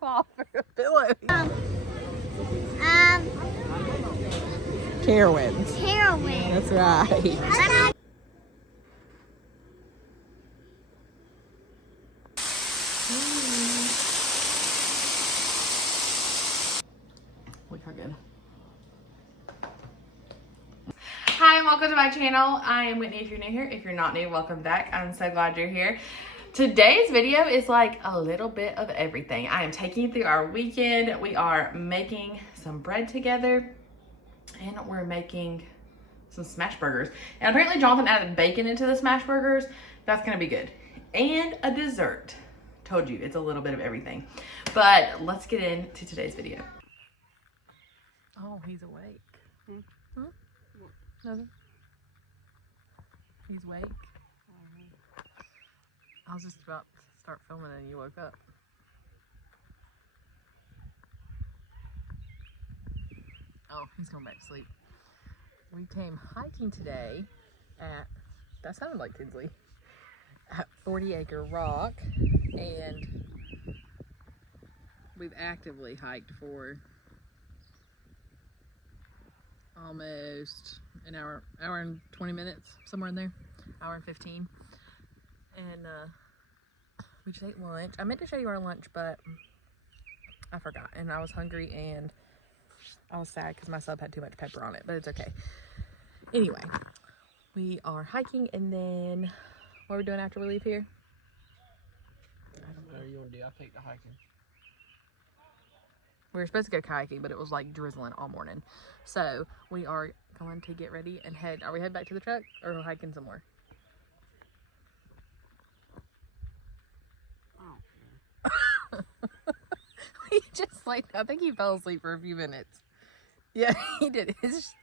fall for a pillow. Carowinds. Carowinds. That's right. Look how good. Hi and welcome to my channel. I am Whitney if you're new here. If you're not new, welcome back. I'm so glad you're here. Today's video is like a little bit of everything. I am taking you through our weekend. We are making some bread together and we're making some smash burgers. And apparently Jonathan added bacon into the smash burgers. That's gonna be good. And a dessert. Told you, it's a little bit of everything. But let's get into today's video. Oh, he's awake. Hmm? Nothing? He's awake. I was just about to start filming and you woke up. Oh, he's going back to sleep. We came hiking today at, that sounded like Tinsley, at 40 Acre Rock, and we've actively hiked for almost an hour and 20 minutes, somewhere in there, hour and 15. And we just ate lunch. I meant to show you our lunch, but I forgot. And I was hungry and I was sad because my sub had too much pepper on it, but it's okay. Anyway, we are hiking, and then what are we doing after we leave here? Whatever you want to do, I'll take the hiking. We were supposed to go kayaking, but it was like drizzling all morning. So we are going to get ready and head. Are we heading back to the truck or are we hiking somewhere? He just like, I think he fell asleep for a few minutes. Yeah, he did.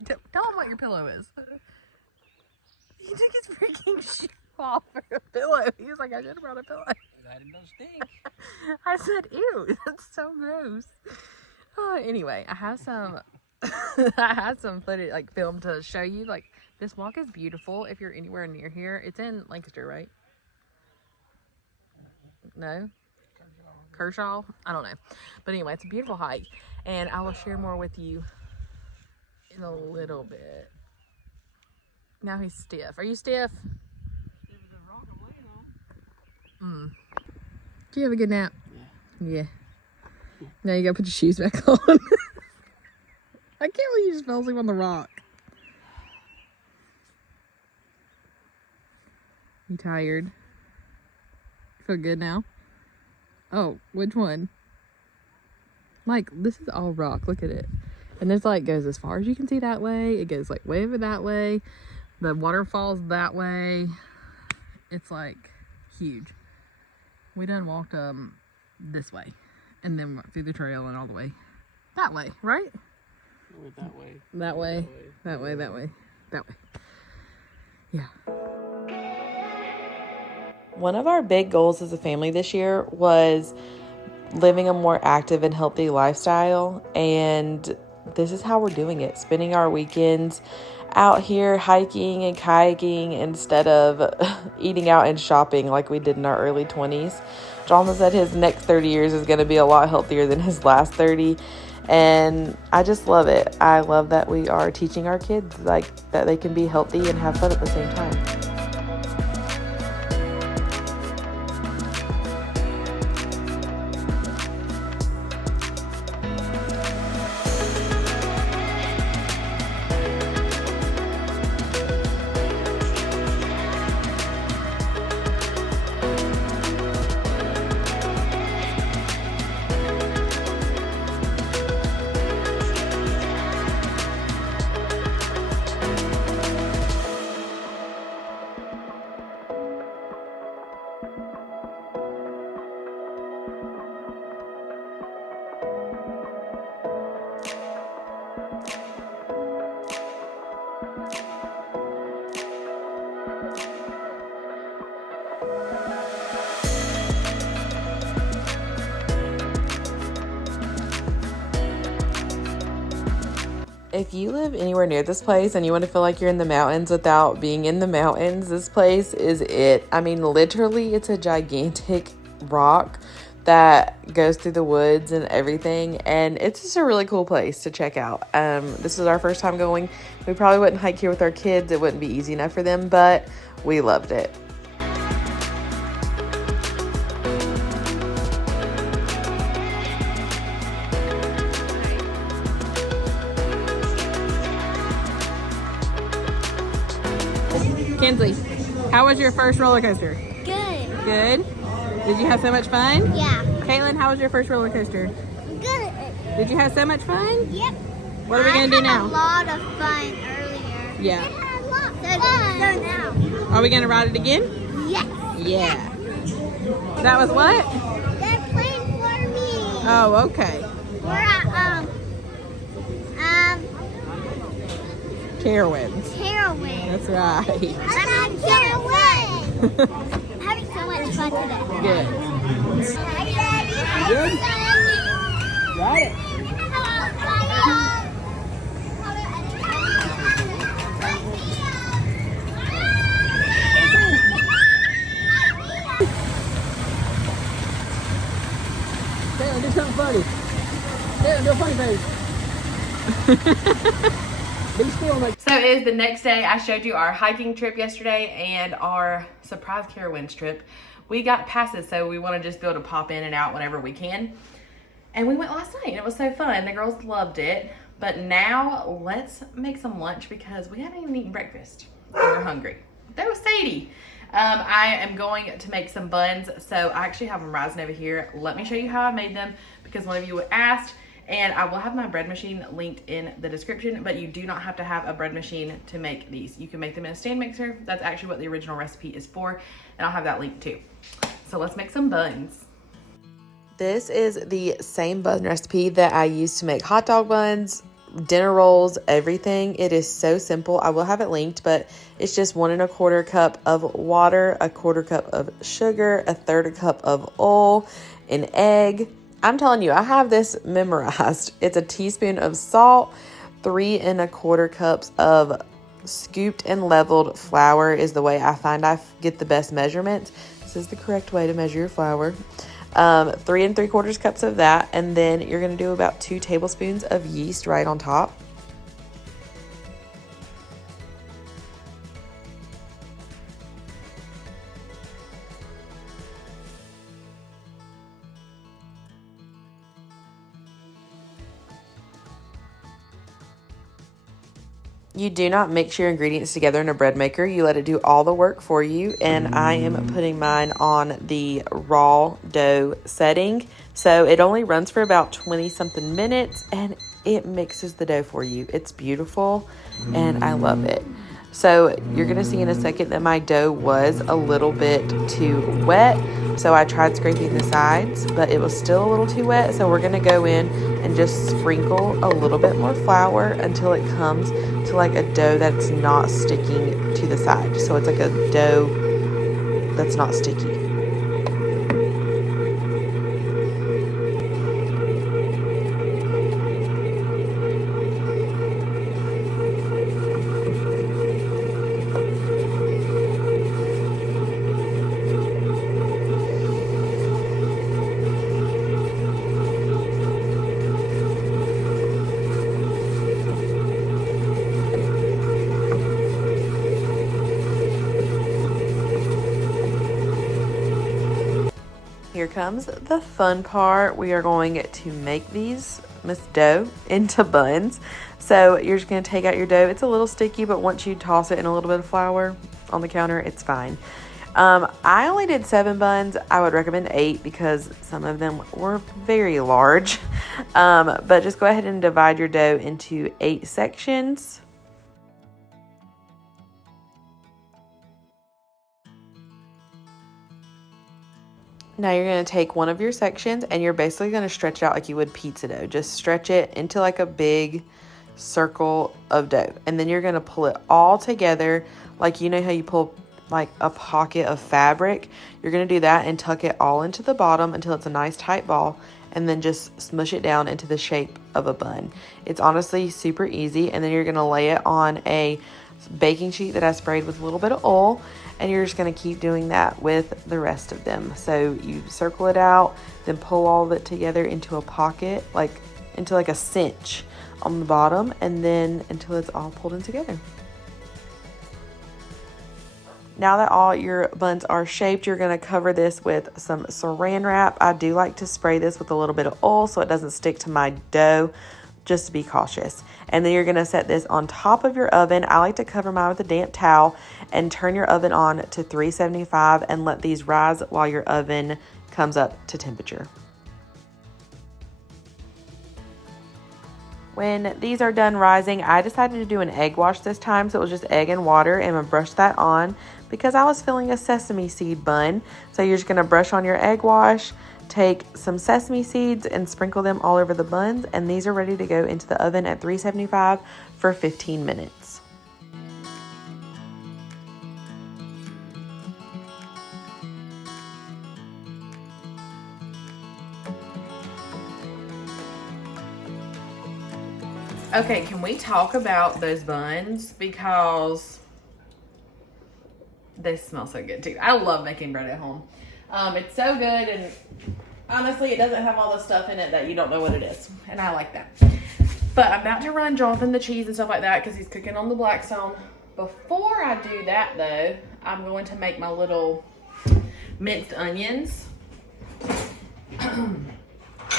Tell him what your pillow is. He took his freaking shoe off for a pillow. He was like, I should have brought a pillow. That don't stink. I said, ew, that's so gross. Oh, anyway, I have some footage, like film to show you. Like, this walk is beautiful if you're anywhere near here. It's in Lancaster, right? No? Kershaw? I don't know. But anyway, it's a beautiful hike. And I will share more with you in a little bit. Now he's stiff. Are you stiff? Mm. Do you have a good nap? Yeah. Now you gotta put your shoes back on. I can't believe you just fell asleep on the rock. You tired? Feel good now? Oh, which one? Like, this is all rock. Look at it. And this like goes as far as you can see that way. It goes like way over that way. The waterfall's that way. It's like huge. We done walked this way. And then went through the trail and all the way that way, right? That way. That way. That way, that way, that way. Yeah. One of our big goals as a family this year was living a more active and healthy lifestyle, and this is how we're doing it. Spending our weekends out here hiking and kayaking instead of eating out and shopping like we did in our early 20s. Jonathan said his next 30 years is going to be a lot healthier than his last 30, and I just love it. I love that we are teaching our kids like that they can be healthy and have fun at the same time. If you live anywhere near this place and you want to feel like you're in the mountains without being in the mountains, this place is it. I mean, literally, it's a gigantic rock that goes through the woods and everything, and it's just a really cool place to check out. This is our first time going. We probably wouldn't hike here with our kids. It wouldn't be easy enough for them, but we loved it. Kinsley, how was your first roller coaster? Good. Good. Did you have so much fun? Yeah. Caitlin, how was your first roller coaster? Good. Did you have so much fun? Yep. What are we gonna do now? I had a lot of fun earlier. Yeah. I had lots of fun. So now. Are we gonna ride it again? Yes. Yeah. That was what? They're playing for me. Oh, okay. We're at Carowinds. Carowinds. That's right. I'm Carowinds. Having so much fun today. Good. Hi, Daddy. Good. Ride it. Caitlin, do something funny. Caitlin, do a funny face. Be still, like. So it is the next day. I showed you our hiking trip yesterday and our surprise Carowinds trip. We got passes, so we want to just be able to pop in and out whenever we can. And we went last night, and it was so fun. The girls loved it. But now let's make some lunch because we haven't even eaten breakfast. And we're hungry. That was Sadie. I am going to make some buns. So I actually have them rising over here. Let me show you how I made them because one of you asked. And I will have my bread machine linked in the description, but you do not have to have a bread machine to make these. You can make them in a stand mixer. That's actually what the original recipe is for, and I'll have that linked too. So let's make some buns. This is the same bun recipe that I use to make hot dog buns, dinner rolls, everything. It is so simple. I will have it linked, but it's just 1 1/4 cup of water, 1/4 cup of sugar, 1/3 cup of oil, an egg. I'm telling you, I have this memorized. It's a teaspoon of salt, 3 1/4 cups of scooped and leveled flour is the way I find I get the best measurements. This is the correct way to measure your flour. 3 3/4 cups of that, and then you're going to do about 2 tablespoons of yeast right on top. You do not mix your ingredients together in a bread maker. You let it do all the work for you. And I am putting mine on the raw dough setting. So it only runs for about 20 something minutes and it mixes the dough for you. It's beautiful and I love it. So you're going to see in a second that my dough was a little bit too wet. So I tried scraping the sides, but it was still a little too wet. So we're going to go in and just sprinkle a little bit more flour until it comes to like a dough that's not sticking to the side. So it's like a dough that's not sticky. Here comes the fun part. We are going to make these dough into buns. So you're just going to take out your dough. It's a little sticky, but once you toss it in a little bit of flour on the counter, it's fine. I only did 7 buns. I would recommend 8 because some of them were very large. But just go ahead and divide your dough into 8 sections. Now you're going to take one of your sections and you're basically going to stretch it out like you would pizza dough. Just stretch it into like a big circle of dough. And then you're going to pull it all together like you know how you pull like a pocket of fabric. You're going to do that and tuck it all into the bottom until it's a nice tight ball. And then just smush it down into the shape of a bun. It's honestly super easy. And then you're going to lay it on a baking sheet that I sprayed with a little bit of oil. And you're just going to keep doing that with the rest of them. So you circle it out, then pull all of it together into a pocket, like into like a cinch on the bottom, and then until it's all pulled in together. Now that all your buns are shaped, you're going to cover this with some saran wrap. I do like to spray this with a little bit of oil so it doesn't stick to my dough, just to be cautious. And then you're going to set this on top of your oven. I like to cover mine with a damp towel and turn your oven on to 375 and let these rise while your oven comes up to temperature. When these are done rising, I decided to do an egg wash this time, so it was just egg and water, and I'm going to brush that on because I was filling a sesame seed bun. So you're just going to brush on your egg wash, take some sesame seeds and sprinkle them all over the buns, and these are ready to go into the oven at 375 for 15 minutes. Okay, can we talk about those buns? Because they smell so good too. I love making bread at home. It's so good, and honestly, it doesn't have all the stuff in it that you don't know what it is, and I like that. But I'm about to run Jonathan the cheese and stuff like that because he's cooking on the Blackstone. Before I do that, though, I'm going to make my little minced onions.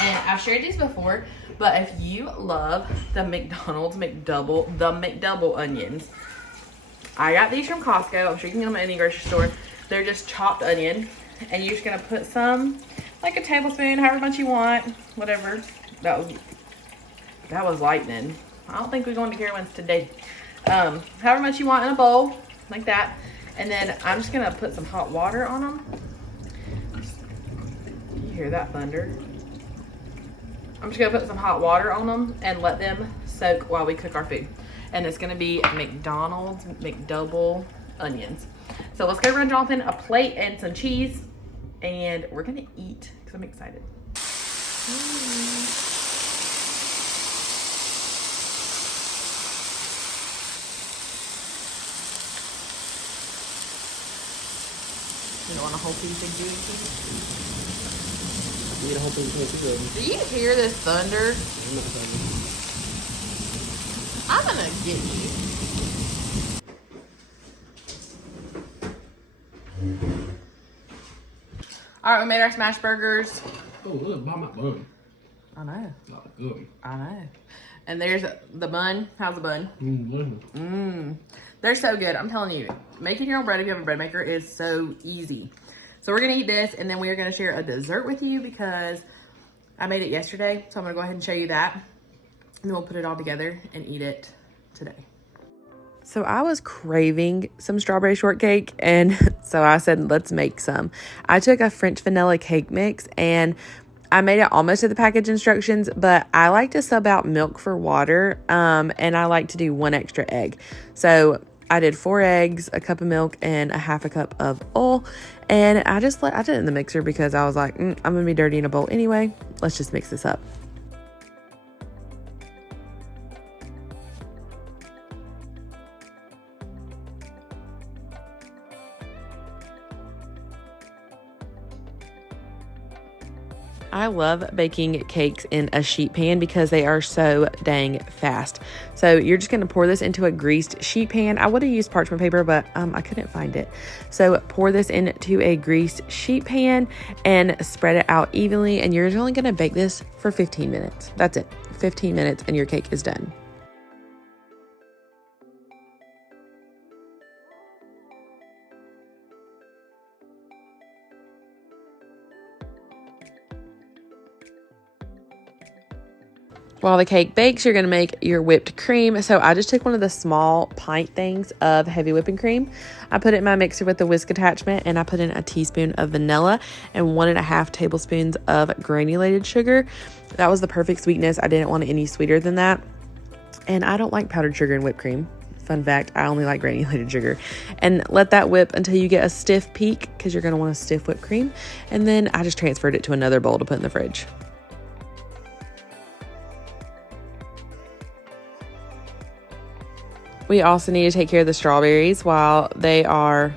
And I've shared these before, but if you love the McDonald's McDouble onions, I got these from Costco. I'm sure you can get them at any grocery store. They're just chopped onion, and you're just gonna put some, like a tablespoon, however much you want, whatever. That was lightning. I don't think we're going to Carowinds today. However much you want in a bowl, like that. And then I'm just gonna put some hot water on them. You hear that thunder? I'm just gonna put some hot water on them and let them soak while we cook our food. And it's gonna be McDonald's McDouble onions. So let's go run Jonathan a plate and some cheese, and we're gonna eat because I'm excited. You want a whole piece of gooey cheese? Eat a whole piece of it. Do you hear this thunder? I'm gonna get you. All right, we made our smash burgers. Oh, look, by my bun. I know. Not good. I know. And there's the bun. How's the bun? They're so good. I'm telling you, making your own bread if you have a bread maker is so easy. So we're gonna eat this, and then we are gonna share a dessert with you because I made it yesterday. So I'm gonna go ahead and show you that. And then we'll put it all together and eat it today. So I was craving some strawberry shortcake, and so I said, let's make some. I took a French vanilla cake mix, and I made it almost to the package instructions, but I like to sub out milk for water, and I like to do 1 extra egg. So I did 4 eggs, a cup of milk, and a half a cup of oil, and I did it in the mixer because I was like, I'm gonna be dirty in a bowl anyway. Let's just mix this up. I love baking cakes in a sheet pan because they are so dang fast. So you're just going to pour this into a greased sheet pan. I would have used parchment paper, but I couldn't find it. So pour this into a greased sheet pan and spread it out evenly. And you're only going to bake this for 15 minutes. That's it. 15 minutes and your cake is done. While the cake bakes, you're going to make your whipped cream. So I just took one of the small pint things of heavy whipping cream. I put it in my mixer with the whisk attachment, and I put in a teaspoon of vanilla and 1.5 tablespoons of granulated sugar. That was the perfect sweetness. I didn't want it any sweeter than that. And I don't like powdered sugar in whipped cream. Fun fact, I only like granulated sugar. And let that whip until you get a stiff peak, because you're going to want a stiff whipped cream. And then I just transferred it to another bowl to put in the fridge. We also need to take care of the strawberries while they are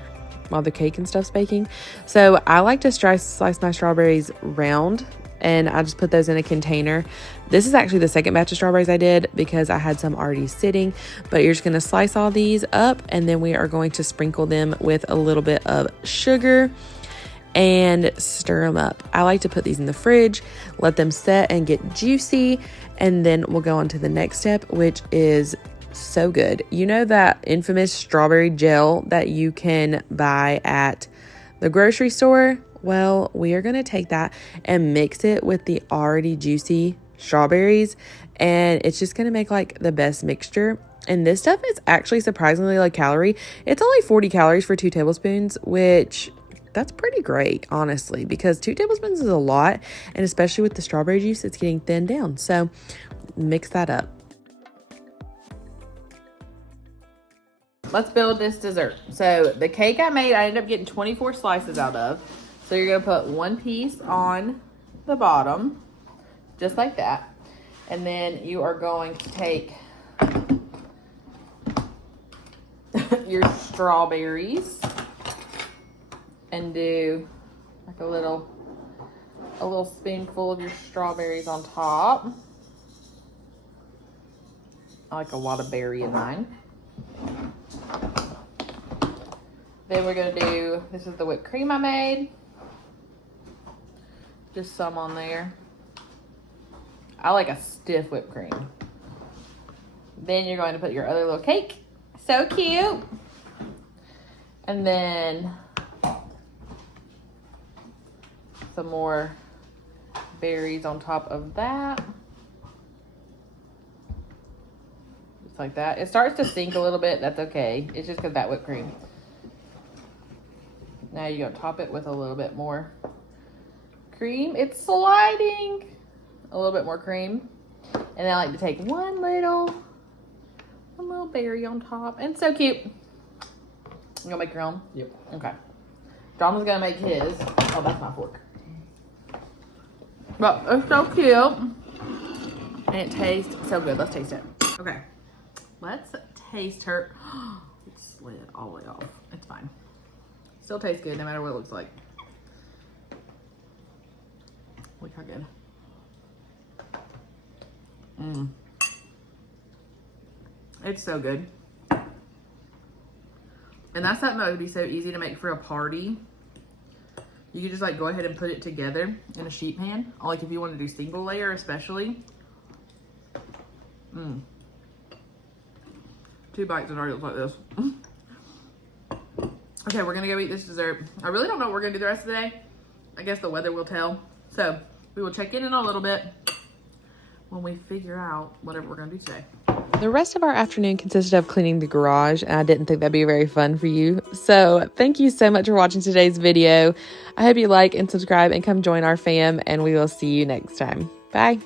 while the cake and stuff's baking. So I like to slice my strawberries round, and I just put those in a container. This is actually the second batch of strawberries I did because I had some already sitting, but you're just going to slice all these up, and then we are going to sprinkle them with a little bit of sugar and stir them up. I like to put these in the fridge, let them set and get juicy, and then we'll go on to the next step, which is so good. You know that infamous strawberry gel that you can buy at the grocery store? Well, we are going to take that and mix it with the already juicy strawberries, and it's just going to make like the best mixture. And this stuff is actually surprisingly low calorie. It's only 40 calories for 2 tablespoons, which that's pretty great, honestly, because 2 tablespoons is a lot, and especially with the strawberry juice, it's getting thinned down. So mix that up. Let's build this dessert. So the cake I made, I ended up getting 24 slices out of. So you're gonna put 1 piece on the bottom, just like that. And then you are going to take your strawberries and do like a little spoonful of your strawberries on top. I like a lot of berry in mine. Then we're gonna do, this is the whipped cream I made. Just some on there. I like a stiff whipped cream. Then you're going to put your other little cake. So cute. And then some more berries on top of that. Just like that. It starts to sink a little bit. That's okay. It's just because that whipped cream. Now you're going to top it with a little bit more cream. It's sliding. A little bit more cream. And I like to take one little berry on top. And so cute. You gonna make your own? Yep. Okay. John was gonna make his. Oh, that's my fork. But it's so cute. And it tastes so good. Let's taste it. Okay. Let's taste her. It slid all the way off. It's fine. Still tastes good no matter what it looks like. Look how good. Mmm. It's so good. And that's something that would be so easy to make for a party. You could just like go ahead and put it together in a sheet pan. Or like if you want to do single layer especially. Mmm. 2 bites and already looks like this. Okay, we're gonna go eat this dessert. I really don't know what we're gonna do the rest of the day. I guess the weather will tell. So we will check in a little bit when we figure out whatever we're gonna do today. The rest of our afternoon consisted of cleaning the garage, and I didn't think that'd be very fun for you. So thank you so much for watching today's video. I hope you like and subscribe and come join our fam, and we will see you next time. Bye.